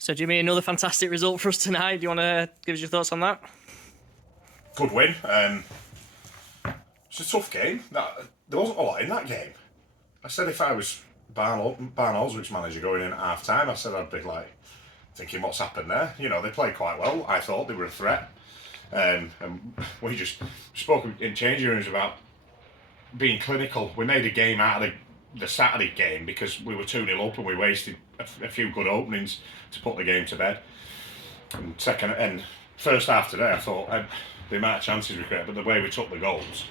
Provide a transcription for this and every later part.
So, Jimmy, another fantastic result for us tonight. Do you want to give us your thoughts on that? Good win. It's a tough game. There wasn't a lot in that game. I said if I was Barnoldswick's manager going in at half time, I said I'd be like thinking what's happened there. You know, they played quite well. I thought they were a threat. And we just spoke in changing rooms about being clinical. We made a game out of the Saturday game because we were 2-0 up and we wasted a few good openings to put the game to bed. And first half today, I thought the amount of chances we created, but the way we took the goals,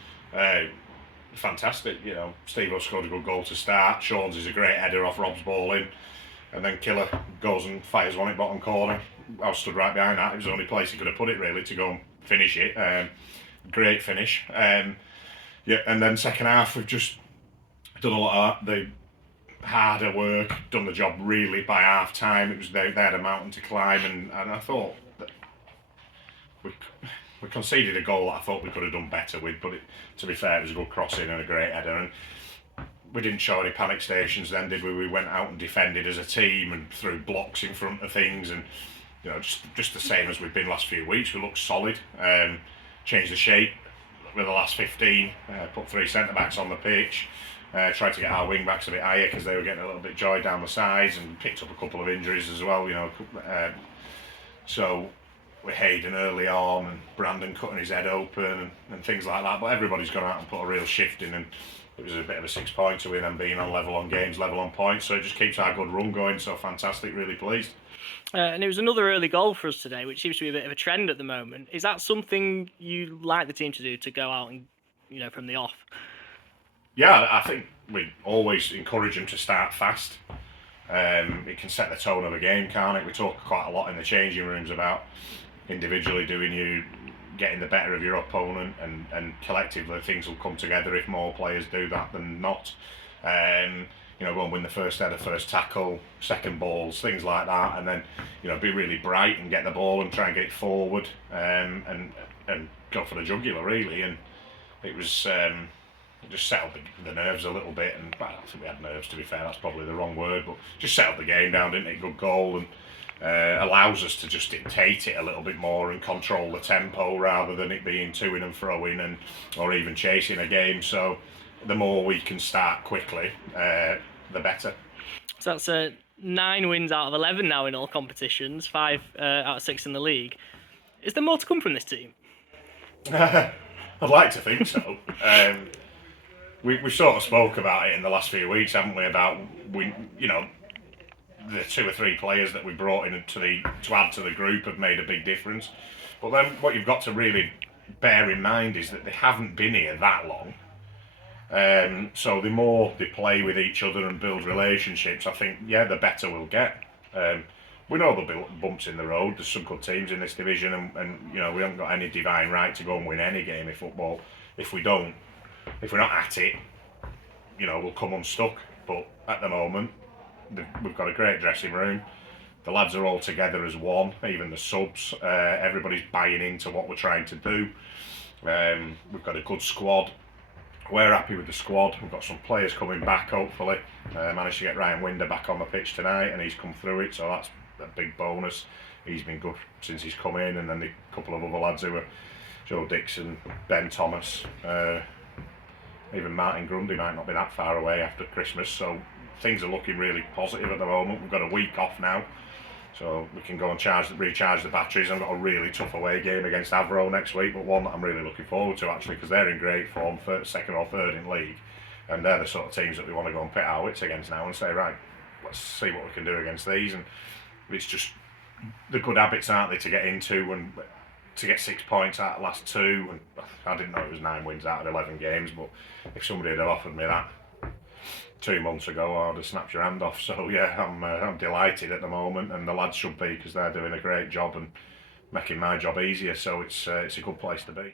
fantastic. You know, Steve-O scored a good goal to start. Sean's is a great header off Rob's ball in, and then Killer goes and fires one at bottom corner. I was stood right behind that. It was the only place he could have put it really to go and finish it. Great finish. Yeah, and then second half we've just done a lot of the harder work, done the job really by half time. It was they had a mountain to climb, and I thought that we conceded a goal that I thought we could have done better with, but to be fair, it was a good crossing and a great header, and we didn't show any panic stations then, did we? We went out and defended as a team and threw blocks in front of things, and you know, just the same as we've been last few weeks. We looked solid, changed the shape with the last 15, put 3 centre-backs on the pitch, tried to get our wing-backs a bit higher because they were getting a little bit joy down the sides, and picked up a couple of injuries as well, you know. So with Hayden early on and Brandon cutting his head open and things like that, but everybody's gone out and put a real shift in, and it was a bit of a 6-pointer with them being on level on games, level on points, so it just keeps our good run going. So fantastic, really pleased. And it was another early goal for us today, which seems to be a bit of a trend at the moment. Is that something you like the team to do, to go out and, you know, from the off? Yeah, I think we always encourage them to start fast. It can set the tone of a game, can't it? We talk quite a lot in the changing rooms about individually getting the better of your opponent, and collectively things will come together if more players do that than not. You know, go and win the first header, first tackle, second balls, things like that, and then, you know, be really bright and get the ball and try and get it forward, and go for the jugular really. And it was it just settled the nerves a little bit, and well, I don't think we had nerves, to be fair, that's probably the wrong word, but just settled the game down, didn't it? Good goal, and allows us to just dictate it a little bit more and control the tempo rather than it being to-in and throw-in, or even chasing a game. So the more we can start quickly, the better. So that's 9 wins out of 11 now in all competitions, 5 out of 6 in the league. Is there more to come from this team? I'd like to think so. We sort of spoke about it in the last few weeks, haven't we? About the 2 or 3 players that we brought in to add to the group have made a big difference. But then what you've got to really bear in mind is that they haven't been here that long. So the more they play with each other and build relationships, I think, the better we'll get. We know there'll be bumps in the road. There's some good teams in this division, and you know, we haven't got any divine right to go and win any game of football. If we're not at it, you know, we'll come unstuck. But at the moment, we've got a great dressing room. The lads are all together as one, even the subs. Everybody's buying into what we're trying to do. We've got a good squad. We're happy with the squad. We've got some players coming back, hopefully. Managed to get Ryan Winder back on the pitch tonight, and he's come through it, so that's a big bonus. He's been good since he's come in, and then the couple of other lads who are Joe Dixon, Ben Thomas, even Martin Grundy might not be that far away after Christmas, so things are looking really positive at the moment. We've got a week off now, so we can go and recharge the batteries. I've got a really tough away game against Avro next week, but one that I'm really looking forward to, actually, because they're in great form, second or third in league, and they're the sort of teams that we want to go and pit our wits against now and say, right, let's see what we can do against these. And it's just the good habits, aren't they, to get into, and to get 6 points out of the last 2. And I didn't know it was 9 wins out of 11 games, but if somebody had offered me that 2 months ago, I'd have snapped your hand off. So yeah, I'm delighted at the moment, and the lads should be, because they're doing a great job and making my job easier. So it's a good place to be.